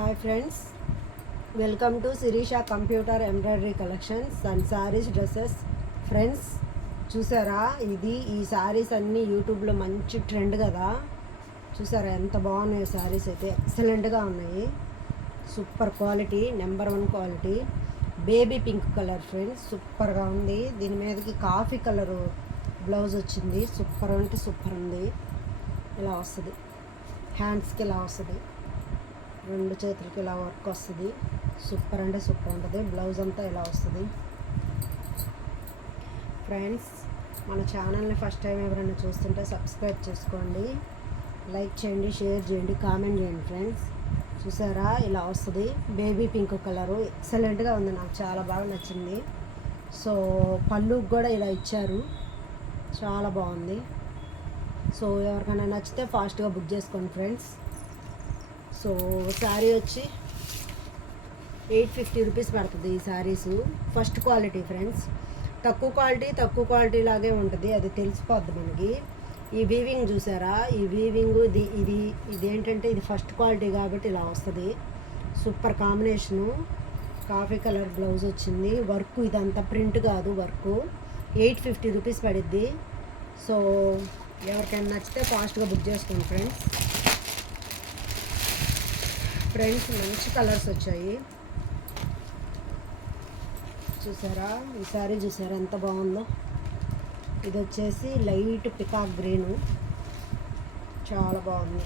Hi friends, welcome to Shirisha computer embroidery collections and sarees dresses. Friends చూసారా, ఈ శారీస్ అన్నీ యూట్యూబ్లో మంచి ట్రెండ్ కదా. చూసారా ఎంత బాగున్నాయి శారీస్, అయితే ఎక్సలెంట్గా ఉన్నాయి. Super quality, number 1 quality. Baby pink colour friends, సూపర్గా ఉంది. దీని మీదకి కాఫీ కలరు బ్లౌజ్ వచ్చింది. సూపర్ అంటే సూపర్ ఉంది. ఇలా వస్తుంది, హ్యాండ్స్కి ఇలా వస్తుంది, 2 చేతులకి ఇలా వర్క్ వస్తుంది. సూపర్ అంటే సూపర్ ఉంటుంది. బ్లౌజ్ అంతా ఇలా వస్తుంది. ఫ్రెండ్స్ మన ఛానల్ని ఫస్ట్ టైం ఎవరైనా చూస్తుంటే సబ్స్క్రైబ్ చేసుకోండి, లైక్ చేయండి, షేర్ చేయండి, కామెంట్ చేయండి. ఫ్రెండ్స్ చూసారా ఇలా వస్తుంది. బేబీ పింక్ కలరు ఎక్సలెంట్గా ఉంది, నాకు చాలా బాగా నచ్చింది. సో పళ్ళుకి కూడా ఇలా ఇచ్చారు, చాలా బాగుంది. సో ఎవరికైనా నచ్చితే ఫాస్ట్గా బుక్ చేసుకోండి ఫ్రెండ్స్. సో శారీ వచ్చి 850 రూపీస్ పడుతుంది. ఈ శారీస్ ఫస్ట్ క్వాలిటీ ఫ్రెండ్స్. తక్కువ క్వాలిటీ లాగే ఉంటుంది, అది తెలిసిపోద్ది మనకి. ఈ వీవింగ్ చూసారా, ఈ వీవింగ్ ఇది ఏంటంటే ఇది ఫస్ట్ క్వాలిటీ కాబట్టి ఇలా వస్తుంది. Super combination. Coffee colour blouse వచ్చింది. వర్క్ ఇదంతా ప్రింట్ కాదు, వర్క్. 850 రూపీస్ పడిద్ది. సో ఎవరికైనా నచ్చితే ఫాస్ట్గా బుక్ చేసుకోండి ఫ్రెండ్స్. మంచి కలర్స్ వచ్చాయి. చూసారా ఈ సారీ చూసారా ఎంత బాగుందో. ఇది వచ్చేసి లైట్ పికాక్ గ్రీను, చాలా బాగుంది.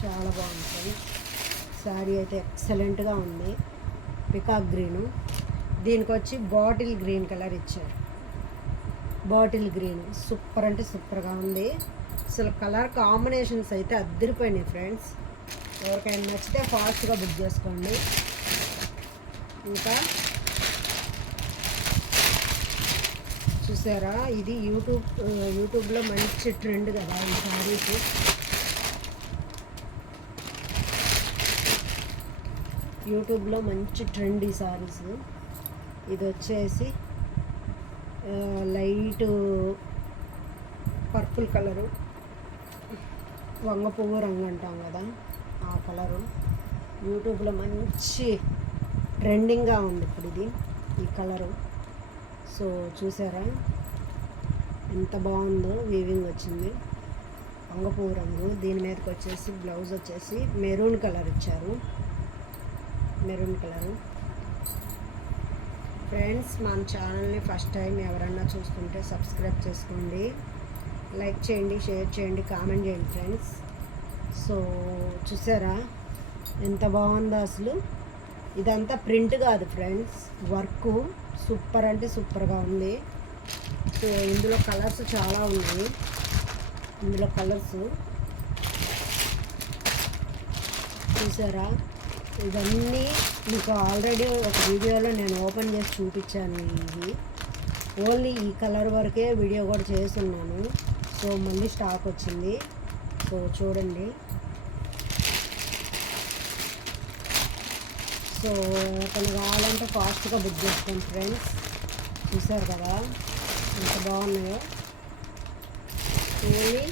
చాలా బాగుంది ఫ్రెండ్స్. శారీ అయితే ఎక్సలెంట్గా ఉంది. పికాక్ గ్రీను, దీనికి వచ్చి బాటిల్ గ్రీన్ కలర్ ఇచ్చారు. బాటిల్ గ్రీన్ సూపర్ అంటే సూపర్గా ఉంది. అసలు కలర్ కాంబినేషన్స్ అయితే అద్దరిపోయినాయి ఫ్రెండ్స్. ఎవరికైనా నచ్చితే ఫాస్ట్గా బుక్ చేసుకోండి. ఇంకా చూసారా, ఇది యూట్యూబ్లో మంచి ట్రెండ్ కదా ఈ శారీస్. యూట్యూబ్లో మంచి ట్రెండ్ ఈ శారీస్. ఇది వచ్చేసి లైట్ పర్పుల్ కలరు, వంగ పువ్వు రంగు అంటాం కదా ఆ కలరు. యూట్యూబ్లో మంచి ట్రెండింగ్గా ఉంది ఇప్పుడు ఈ కలరు. సో చూసారా ఎంత బాగుందో. వీవింగ్ వచ్చింది, వంగ పువ్వు రంగు. దీని మీదకి వచ్చేసి బ్లౌజ్ వచ్చేసి మెరూన్ కలర్ ఇచ్చారు, మెరూన్ కలరు. ఫ్రెండ్స్ మన ఛానల్ని ఫస్ట్ టైం ఎవరన్నా చూస్తుంటే సబ్స్క్రైబ్ చేసుకోండి, లైక్ చేయండి, షేర్ చేయండి, కామెంట్ చేయండి ఫ్రెండ్స్. సో చూసారా ఎంత బాగుందో అసలు. ఇదంతా ప్రింట్ కాదు ఫ్రెండ్స్, వర్క్ సూపర్ అంటే సూపర్గా ఉంది. సో ఇందులో కలర్స్ చాలా ఉన్నాయి. ఇందులో కలర్స్ చూసారా, ఇవన్నీ మీకు ఆల్రెడీ ఒక వీడియోలో నేను ఓపెన్ చేసి చూపించాను. ఇవి ఓన్లీ ఈ కలర్ వరకే వీడియో కూడా చేస్తున్నాను. సో మళ్ళీ స్టాక్ వచ్చింది. సో చూడండి. సో కొన్ని కావాలంటే ఫాస్ట్గా బుక్ చేసుకోండి ఫ్రెండ్స్. చూసారు కదా ఎంత బాగున్నాయో. ఓన్లీ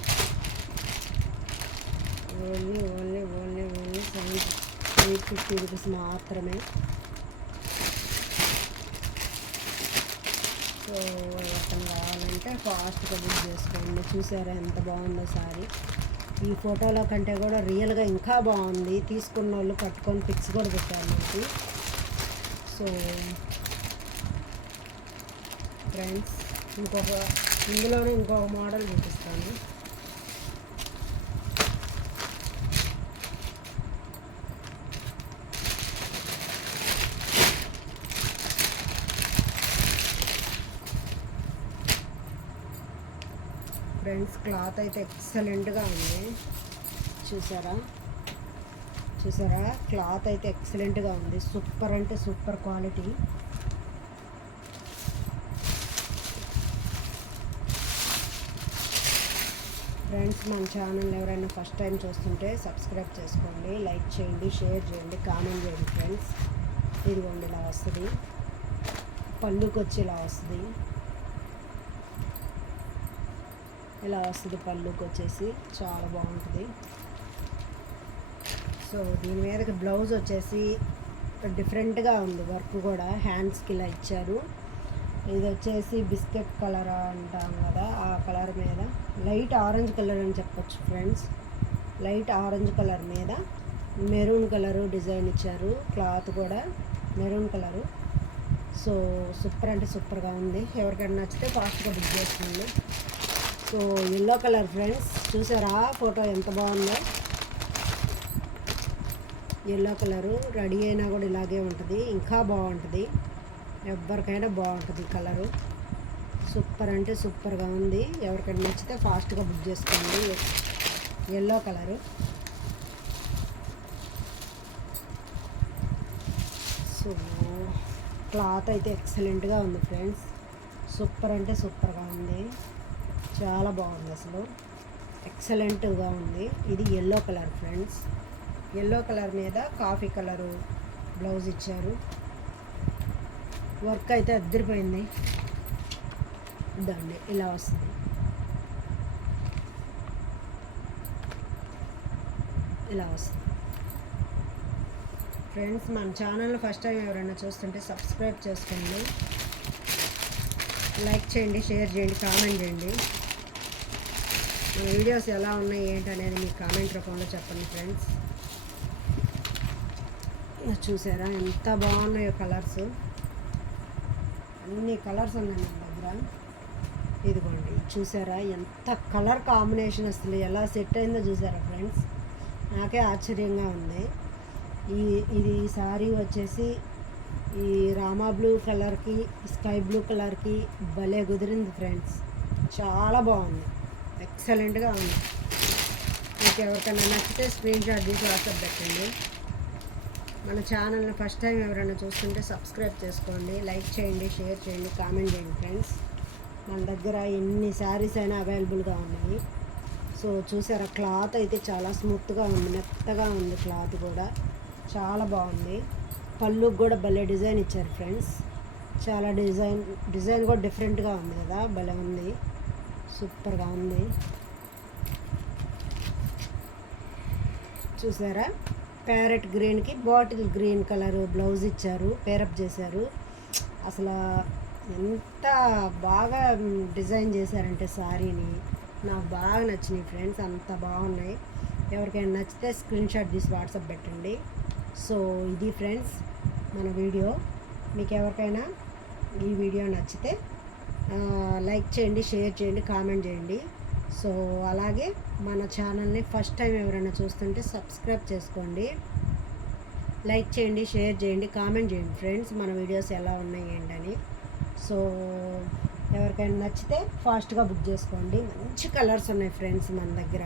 850 రూపీస్ మాత్రమే. సో అతను కావాలంటే ఫాస్ట్గా బుక్ చేసుకోండి. చూసారా ఎంత బాగుందో సారీ. ఈ ఫోటోలో కంటే కూడా రియల్గా ఇంకా బాగుంది. తీసుకున్న వాళ్ళు పట్టుకొని పిక్స్ కూడా పెట్టారు మనకి. సో ఫ్రెండ్స్ ఇందులోనే ఇంకొక మోడల్ చూపిస్తాను. ఫ్రెండ్స్ క్లాత్ అయితే ఎక్సలెంట్గా ఉంది. చూసారా క్లాత్ అయితే ఎక్సలెంట్గా ఉంది. సూపర్ అంటే సూపర్ క్వాలిటీ. ఫ్రెండ్స్ మన ఛానల్ ఎవరైనా ఫస్ట్ టైం చూస్తుంటే సబ్స్క్రైబ్ చేసుకోండి, లైక్ చేయండి, షేర్ చేయండి, కామెంట్ చేయండి ఫ్రెండ్స్. ఇదిగోండి ఇలా వస్తుంది, పళ్ళుకి వచ్చి ఇలా వస్తుంది. ఇలా వస్తుంది పళ్ళుకి వచ్చేసి, చాలా బాగుంటుంది. సో దీని మీదకి బ్లౌజ్ వచ్చేసి డిఫరెంట్గా ఉంది, వర్క్ కూడా హ్యాండ్స్కి ఇలా ఇచ్చారు. ఇది వచ్చేసి బిస్కెట్ కలర్ అంటాం కదా, ఆ కలర్ మీద లైట్ ఆరెంజ్ కలర్ అని చెప్పొచ్చు ఫ్రెండ్స్. లైట్ ఆరెంజ్ కలర్ మీద మెరూన్ కలరు డిజైన్ ఇచ్చారు, క్లాత్ కూడా మెరూన్ కలరు. సో సూపర్ అంటే సూపర్గా ఉంది. ఎవరికైనా నచ్చితే ఫాస్ట్గా బుక్ చేస్తుంది. సో ఎల్లో కలర్ ఫ్రెండ్స్, చూసారా ఫోటో ఎంత బాగుందో. ఎల్లో కలరు రెడీ అయినా కూడా ఇలాగే ఉంటుంది, ఇంకా బాగుంటుంది, ఎవరికైనా బాగుంటుంది కలరు. సూపర్ అంటే సూపర్గా ఉంది. ఎవరికైనా నచ్చితే ఫాస్ట్గా బుక్ చేసుకోండి. Yellow colour. సో క్లాత్ అయితే ఎక్సలెంట్గా ఉంది ఫ్రెండ్స్, సూపర్ అంటే సూపర్గా ఉంది, చాలా బాగుంది, అసలు ఎక్సలెంట్గా ఉంది. ఇది yellow colour friends. Yellow colour మీద కాఫీ కలరు బ్లౌజ్ ఇచ్చారు. వర్క్ అయితే అద్దరిపోయింది. దాన్ని ఇలా వస్తుంది, ఇలా వస్తుంది ఫ్రెండ్స్. మన ఛానల్ ఫస్ట్ టైం ఎవరైనా చూస్తుంటే సబ్స్క్రైబ్ చేసుకోండి, లైక్ చేయండి, షేర్ చేయండి, కామెంట్ చేయండి. మన వీడియోస్ ఎలా ఉన్నాయి ఏంటి అనేది మీ కామెంట్ రూపంలో చెప్పండి ఫ్రెండ్స్. చూసారా ఎంత బాగున్నాయో కలర్స్, అన్ని కలర్స్ ఉన్నాయి మన దగ్గర. ఇదిగోండి చూసారా ఎంత కలర్ కాంబినేషన్, అసలు ఎలా సెట్ అయిందో చూసారా ఫ్రెండ్స్, నాకే ఆశ్చర్యంగా ఉంది. ఇది సారీ వచ్చేసి ఈ రామా బ్లూ కలర్కి స్కై బ్లూ కలర్కి భలే కుదిరింది ఫ్రెండ్స్, చాలా బాగుంది, ఎక్సలెంట్గా ఉంది. మీకు ఎవరికైనా నచ్చితే స్క్రీన్ షాట్ తీసి వాట్సాప్ పెట్టండి. మన ఛానల్ని ఫస్ట్ టైం ఎవరైనా చూస్తుంటే సబ్స్క్రైబ్ చేసుకోండి, లైక్ చేయండి, షేర్ చేయండి, కామెంట్ చేయండి ఫ్రెండ్స్. మన దగ్గర ఎన్ని శారీస్ అయినా అవైలబుల్గా ఉన్నాయి. సో చూసారా క్లాత్ అయితే చాలా స్మూత్గా ఉంది, మెత్తగా ఉంది, క్లాత్ కూడా చాలా బాగుంది. పళ్ళుకి కూడా భలే డిజైన్ ఇచ్చారు ఫ్రెండ్స్, చాలా డిజైన్ కూడా డిఫరెంట్గా ఉంది కదా, భలే ఉంది, సూపర్గా ఉంది. చూసారా ప్యారెట్ గ్రీన్కి బాటిల్ గ్రీన్ కలర్ బ్లౌజ్ ఇచ్చారు, పేరప్ చేశారు. అసలు ఎంత బాగా డిజైన్ చేశారంటే శారీని, నాకు బాగా నచ్చినాయి ఫ్రెండ్స్, అంత బాగున్నాయి. ఎవరికైనా నచ్చితే స్క్రీన్ షాట్ తీసి వాట్సాప్ పెట్టండి. సో ఇది ఫ్రెండ్స్ మన వీడియో. మీకు ఎవరికైనా ఈ వీడియో నచ్చితే లైక్ చేయండి, షేర్ చేయండి, కామెంట్ చేయండి. సో అలాగే మన ఛానల్ని ఫస్ట్ టైం ఎవరైనా చూస్తుంటే సబ్స్క్రైబ్ చేసుకోండి, లైక్ చేయండి, షేర్ చేయండి, కామెంట్ చేయండి ఫ్రెండ్స్, మన వీడియోస్ ఎలా ఉన్నాయి ఏంటని. సో ఎవరికైనా నచ్చితే ఫాస్ట్గా బుక్ చేసుకోండి. మంచి కలర్స్ ఉన్నాయి ఫ్రెండ్స్, మన దగ్గర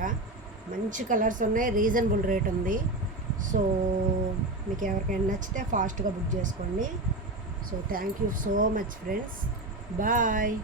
మంచి కలర్స్ ఉన్నాయి, రీజనబుల్ రేట్ ఉంది. సో మీకు ఎవరికైనా నచ్చితే ఫాస్ట్గా బుక్ చేసుకోండి. So thank you so much friends, bye.